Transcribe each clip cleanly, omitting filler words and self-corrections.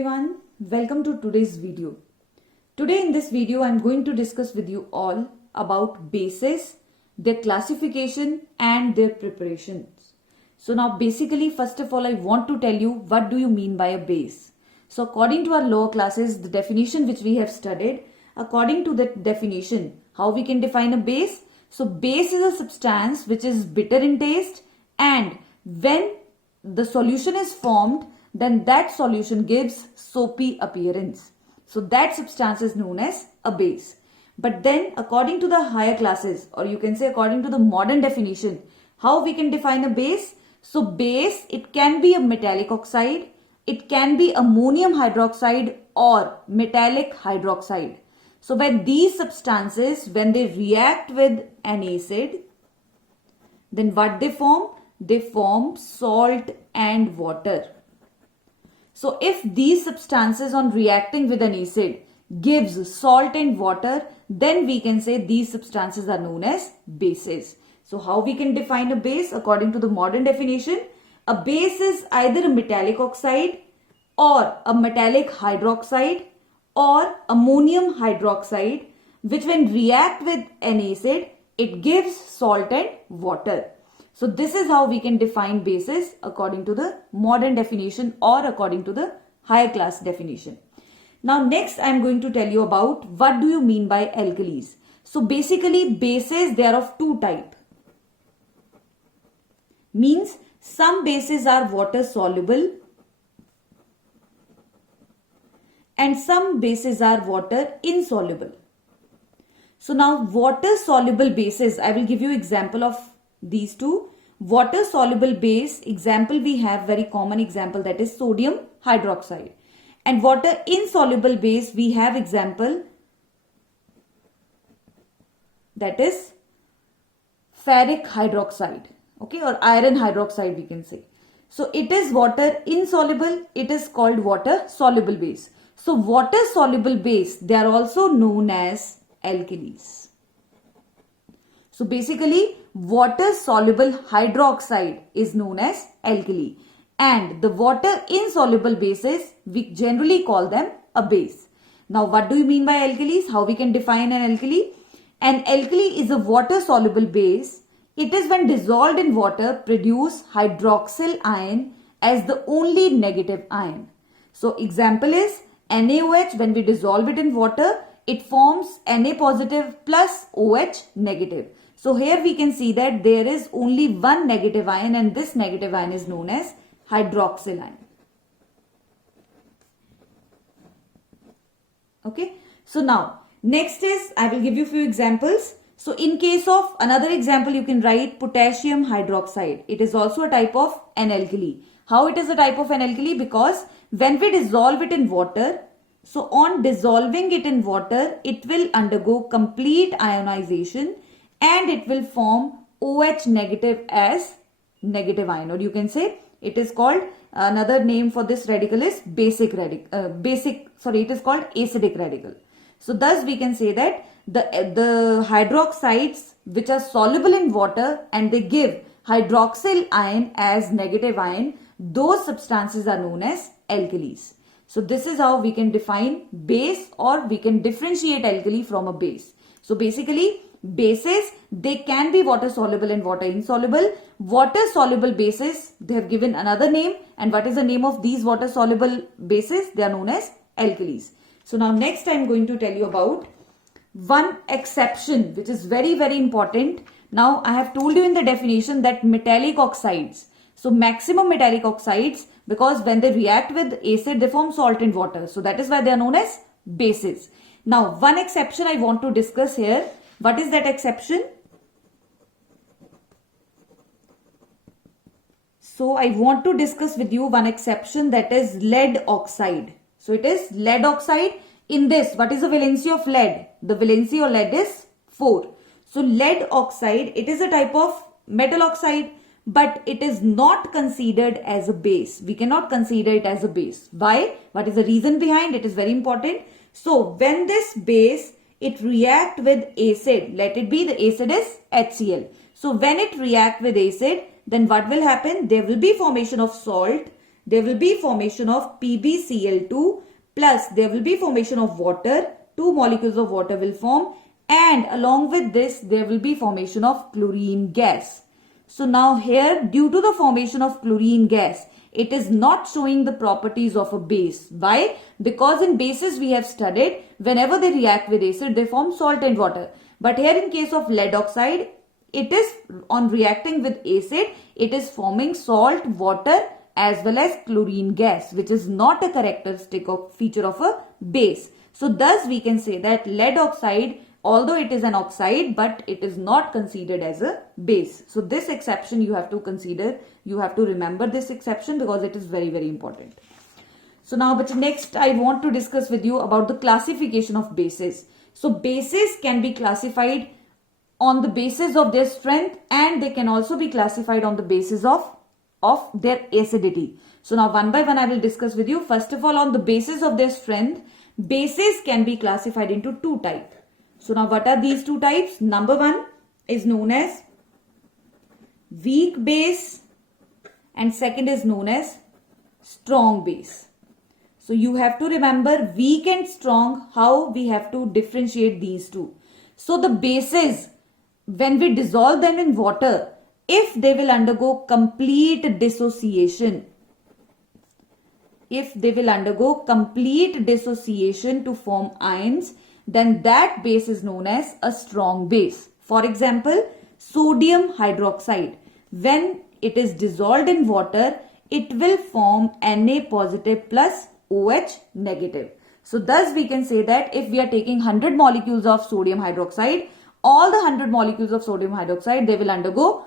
everyone, welcome to today's video. Today in this video I am going to discuss with you all about bases, their classification and their preparations. So now basically first of all I want to tell you what do you mean by a base. So according to our lower classes, the definition which we have studied, according to that definition, how we can define a base? So base is a substance which is bitter in taste, and when the solution is formed, then that solution gives soapy appearance. So that substance is known as a base. But then according to the higher classes, or you can say according to the modern definition, how we can define a base? So base, it can be a metallic oxide, it can be ammonium hydroxide or metallic hydroxide. So when these substances, when they react with an acid, then what they form? They form salt and water. So if these substances on reacting with an acid gives salt and water, then we can say these substances are known as bases. So how we can define a base according to the modern definition? A base is either a metallic oxide or a metallic hydroxide or ammonium hydroxide, which when react with an acid, it gives salt and water. So this is how we can define bases according to the modern definition or according to the higher class definition. Now next I am going to tell you about what do you mean by alkalis. So basically bases, they are of two types. Means some bases are water soluble and some bases are water insoluble. So now water soluble bases, I will give you example of these two. Water soluble base example, we have very common example, that is sodium hydroxide. And water insoluble base, we have example, that is ferric hydroxide, okay, or iron hydroxide we can say. So it is water insoluble, it is called water soluble base. So water soluble base, they are also known as alkalis. So basically water soluble hydroxide is known as alkali, and the water insoluble bases, we generally call them a base. Now what do you mean by alkalis? How we can define an alkali? An alkali is a water soluble base. It is when dissolved in water produce hydroxyl ion as the only negative ion. So example is NaOH, when we dissolve it in water, it forms Na positive plus OH negative. So here we can see that there is only one negative ion, and this negative ion is known as hydroxyl ion. Okay. So now next is I will give you a few examples. So in case of another example, you can write potassium hydroxide. It is also a type of an alkali. How it is a type of an alkali? Because when we dissolve it in water, so on dissolving it in water, it will undergo complete ionization and it will form OH negative as negative ion, or you can say it is called, another name for this radical is it is called acidic radical. So thus we can say that the hydroxides which are soluble in water and they give hydroxyl ion as negative ion, those substances are known as alkalis. So this is how we can define base, or we can differentiate alkali from a base. So basically bases, they can be water soluble and water insoluble. Water soluble bases, they have given another name, and what is the name of these water soluble bases? They are known as alkalis. So now next I am going to tell you about one exception which is very important. Now I have told you in the definition that metallic oxides, so maximum metallic oxides, because when they react with acid they form salt and water, so that is why they are known as bases. Now one exception I want to discuss here. What is that exception? So I want to discuss with you one exception, that is lead oxide. So it is lead oxide. In this, what is the valency of lead? The valency of lead is 4. So lead oxide, it is a type of metal oxide, but it is not considered as a base. We cannot consider it as a base. Why? What is the reason behind? It is very important. So when this base, it react with acid, let it be the acid is HCl. So when it react with acid, then what will happen? There will be formation of salt. there will be formation of PbCl2 plus there will be formation of water. 2 molecules of water will form, and along with this there will be formation of chlorine gas. So now here, due to the formation of chlorine gas, it is not showing the properties of a base. Why? Because in bases we have studied, whenever they react with acid, they form salt and water. But here in case of lead oxide, it is on reacting with acid, it is forming salt, water as well as chlorine gas, which is not a characteristic of feature of a base. So thus we can say that lead oxide, although it is an oxide, but it is not considered as a base. So this exception you have to consider. You have to remember this exception because it is very, very important. So now, but next I want to discuss with you about the classification of bases. So bases can be classified on the basis of their strength, and they can also be classified on the basis of their acidity. So now one by one I will discuss with you. First of all, on the basis of their strength, bases can be classified into two types. So now what are these two types? Number one is known as weak base and second is known as strong base. So you have to remember weak and strong, how we have to differentiate these two. So the bases, when we dissolve them in water, if they will undergo complete dissociation, to form ions, then that base is known as a strong base. For example, sodium hydroxide, when it is dissolved in water, it will form Na positive plus OH negative. So thus we can say that if we are taking 100 molecules of sodium hydroxide, all the 100 molecules of sodium hydroxide, they will undergo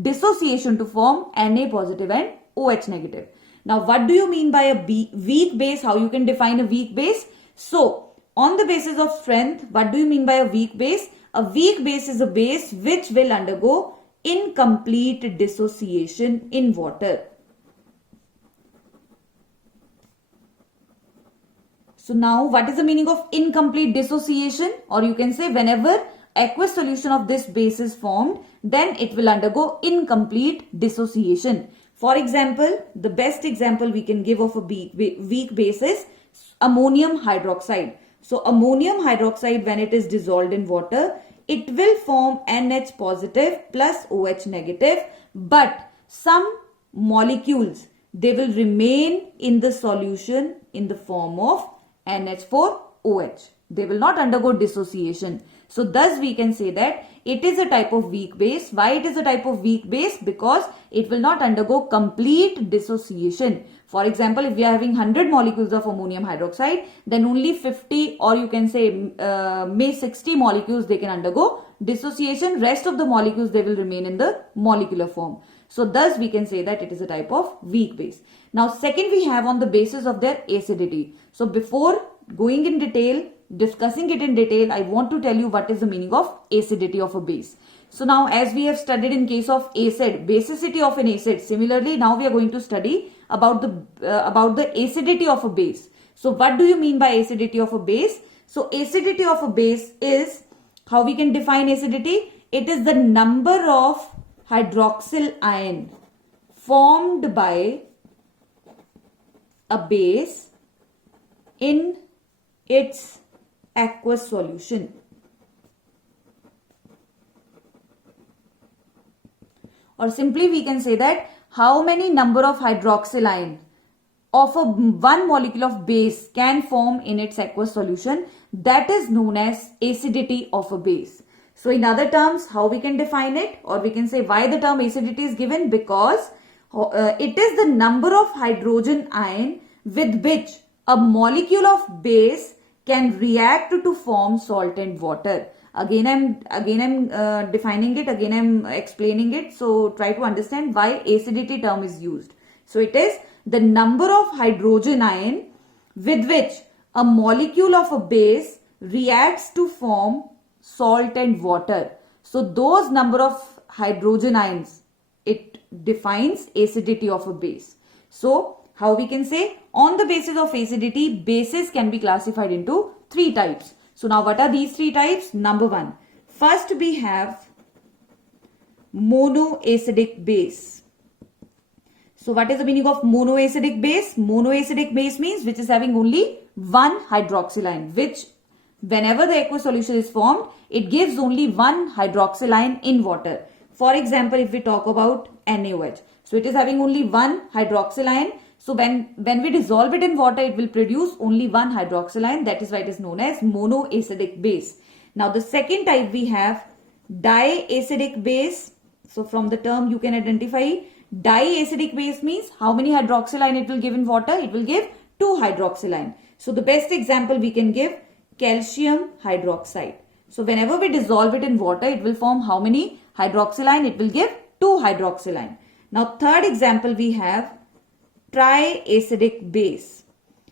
dissociation to form Na positive and OH negative. Now what do you mean by a weak base? How you can define a weak base? So on the basis of strength, what do you mean by a weak base? A weak base is a base which will undergo incomplete dissociation in water. So now what is the meaning of incomplete dissociation? Or you can say whenever aqueous solution of this base is formed, then it will undergo incomplete dissociation. For example, the best example we can give of a weak base is ammonium hydroxide. So ammonium hydroxide, when it is dissolved in water, it will form NH positive plus OH negative, but some molecules, they will remain in the solution in the form of NH4OH. They will not undergo dissociation. So thus we can say that it is a type of weak base. Why it is a type of weak base? Because it will not undergo complete dissociation. For example, if we are having 100 molecules of ammonium hydroxide, then only 50 or you can say may 60 molecules they can undergo dissociation. Rest of the molecules, they will remain in the molecular form. So thus we can say that it is a type of weak base. Now second, we have on the basis of their acidity. So before going in detail, discussing it in detail, I want to tell you what is the meaning of acidity of a base. So now as we have studied in case of acid, basicity of an acid, similarly now we are going to study about the acidity of a base. So what do you mean by acidity of a base? So acidity of a base is, how we can define acidity? It is the number of hydroxyl ion formed by a base in its aqueous solution. Or simply we can say that how many number of hydroxyl ion of a one molecule of base can form in its aqueous solution, that is known as acidity of a base. So in other terms, how we can define it, or we can say why the term acidity is given, because it is the number of hydrogen ion with which a molecule of base can react to form salt and water. Again I'm defining it, again I'm explaining it. So try to understand why acidity term is used. So it is the number of hydrogen ion with which a molecule of a base reacts to form salt and water. So those number of hydrogen ions, it defines acidity of a base. So how we can say, on the basis of acidity, bases can be classified into three types. So now what are these three types? Number one, first we have monoacidic base. So what is the meaning of monoacidic base? Monoacidic base means which is having only one hydroxyl ion, which whenever the aqueous solution is formed, it gives only one hydroxyl ion in water. For example, if we talk about NaOH, so it is having only one hydroxyl ion. So when we dissolve it in water, it will produce only one hydroxyl ion. That is why it is known as monoacidic base. Now the second type we have diacidic base. So from the term you can identify diacidic base means how many hydroxyl ion it will give in water? It will give 2 hydroxyl ion. So the best example we can give calcium hydroxide. So whenever we dissolve it in water, it will form how many hydroxyl ion? It will give 2 hydroxyl ion. Now third example we have triacidic base.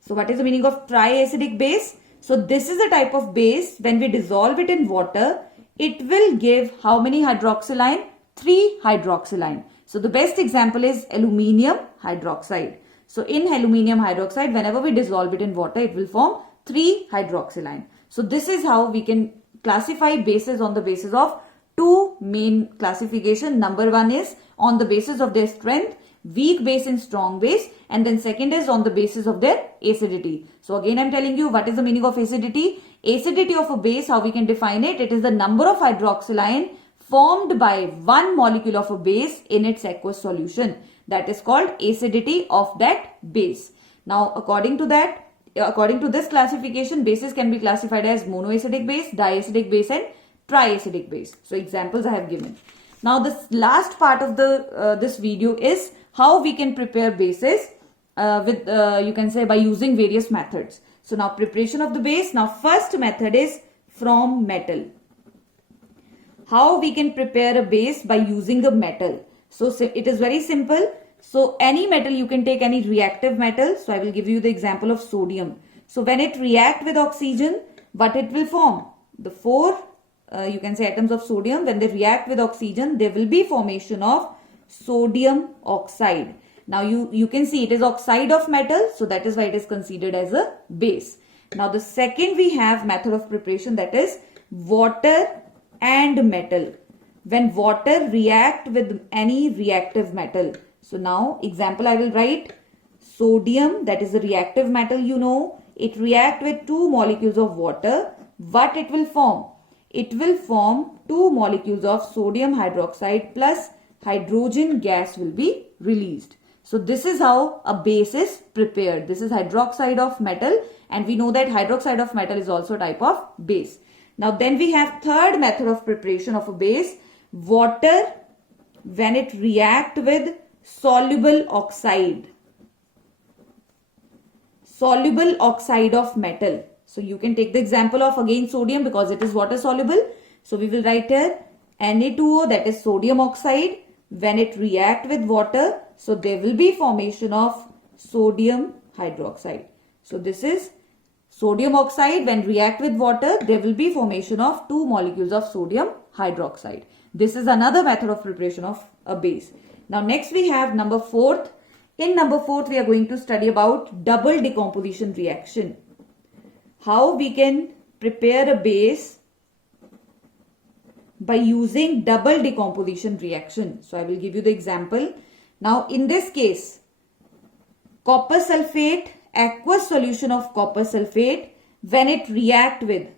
So what is the meaning of triacidic base? So this is a type of base, when we dissolve it in water, it will give how many hydroxyl ion? 3 hydroxyl ion. So the best example is aluminium hydroxide. So in aluminium hydroxide, whenever we dissolve it in water, it will form 3 hydroxyl ion. So this is how we can classify bases on the basis of 2 main classification. Number 1 is on the basis of their strength, weak base and strong base, and then second is on the basis of their acidity. So again I am telling you what is the meaning of acidity. Acidity of a base, how we can define it? It is the number of hydroxyl ion formed by one molecule of a base in its aqueous solution. That is called acidity of that base. Now according to this classification, bases can be classified as monoacidic base, diacidic base and triacidic base. So examples I have given. Now this last part of this video is how we can prepare bases you can say by using various methods. So now preparation of the base. Now first method is from metal. How we can prepare a base by using a metal. So it is very simple. So any metal, you can take any reactive metal. So I will give you the example of sodium. So when it react with oxygen, what it will form? The 4 you can say atoms of sodium, when they react with oxygen, there will be formation of sodium oxide. Now you can see it is oxide of metal, so that is why it is considered as a base. Now the second we have method of preparation, that is water and metal. When water react with any reactive metal. So now example I will write sodium, that is a reactive metal, you know. It react with 2 molecules of water. What it will form? It will form 2 molecules of sodium hydroxide plus hydrogen gas will be released. So this is how a base is prepared. This is hydroxide of metal, and we know that hydroxide of metal is also a type of base. Now then we have third method of preparation of a base. Water when it react with soluble oxide. Soluble oxide of metal. So you can take the example of again sodium because it is water soluble. So we will write here Na2O, that is sodium oxide. When it react with water, so there will be formation of sodium hydroxide. So this is sodium oxide. When react with water, there will be formation of 2 molecules of sodium hydroxide. This is another method of preparation of a base. Now next we have number 4th. In number 4th, we are going to study about double decomposition reaction. How we can prepare a base by using double decomposition reaction. So I will give you the example. Now in this case, copper sulfate, aqueous solution of copper sulfate, when it react with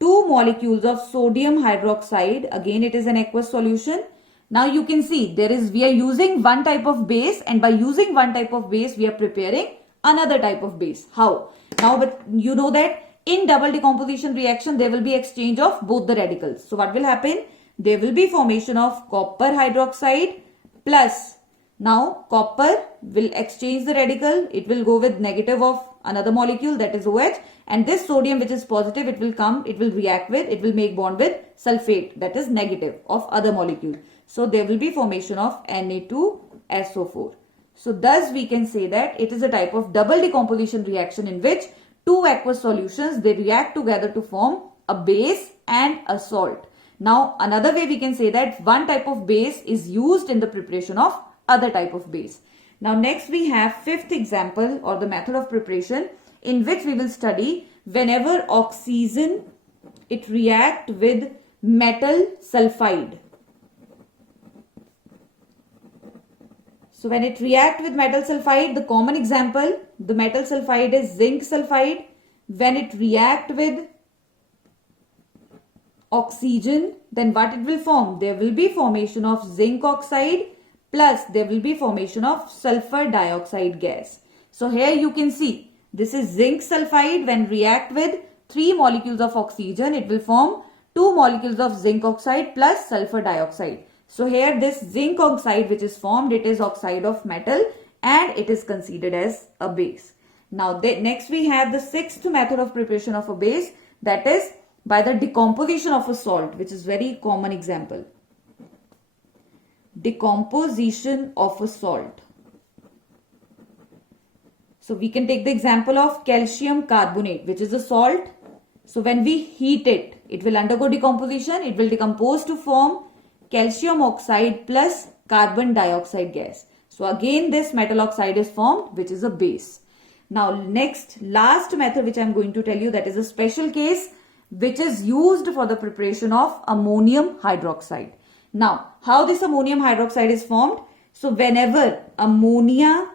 2 molecules of sodium hydroxide, again it is an aqueous solution. Now you can see we are using one type of base, and by using one type of base we are preparing another type of base. How? Now but you know that in double decomposition reaction there will be exchange of both the radicals. So what will happen? There will be formation of copper hydroxide plus, now copper will exchange the radical, it will go with negative of another molecule, that is OH, and this sodium which is positive, it will react with, it will make bond with sulfate, that is negative of other molecule. So there will be formation of Na2SO4. So thus we can say that it is a type of double decomposition reaction in which 2 aqueous solutions, they react together to form a base and a salt. Now another way we can say that one type of base is used in the preparation of other type of base. Now next we have 5th example or the method of preparation in which we will study whenever oxygen, it react with metal sulfide. So when it reacts with metal sulfide, the common example, the metal sulfide is zinc sulfide. When it reacts with oxygen, then what it will form? There will be formation of zinc oxide plus there will be formation of sulfur dioxide gas. So here you can see this is zinc sulfide. When react with 3 molecules of oxygen, it will form 2 molecules of zinc oxide plus sulfur dioxide. So here this zinc oxide which is formed, it is oxide of metal and it is considered as a base. Now next we have the sixth method of preparation of a base, that is by the decomposition of a salt, which is very common example. Decomposition of a salt. So we can take the example of calcium carbonate, which is a salt. So when we heat it, it will undergo decomposition. It will decompose to form calcium oxide plus carbon dioxide gas. So again this metal oxide is formed, which is a base. Now next, last method which I am going to tell you, that is a special case which is used for the preparation of ammonium hydroxide. Now how this ammonium hydroxide is formed? So whenever ammonia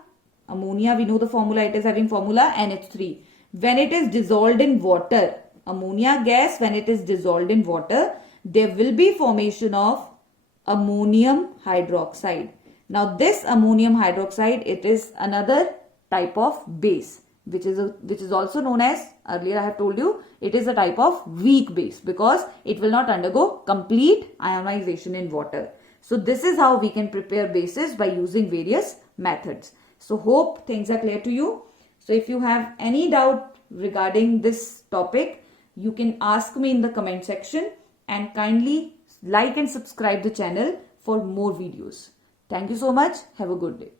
we know the formula, it is having formula NH3. When it is dissolved in water, ammonia gas, when it is dissolved in water, there will be formation of ammonium hydroxide. Now this ammonium hydroxide, it is another type of base, which is also known as, earlier I have told you, it is a type of weak base because it will not undergo complete ionization in water. So this is how we can prepare bases by using various methods. So hope things are clear to you. So if you have any doubt regarding this topic, you can ask me in the comment section, and kindly like and subscribe the channel for more videos. Thank you so much. Have a good day.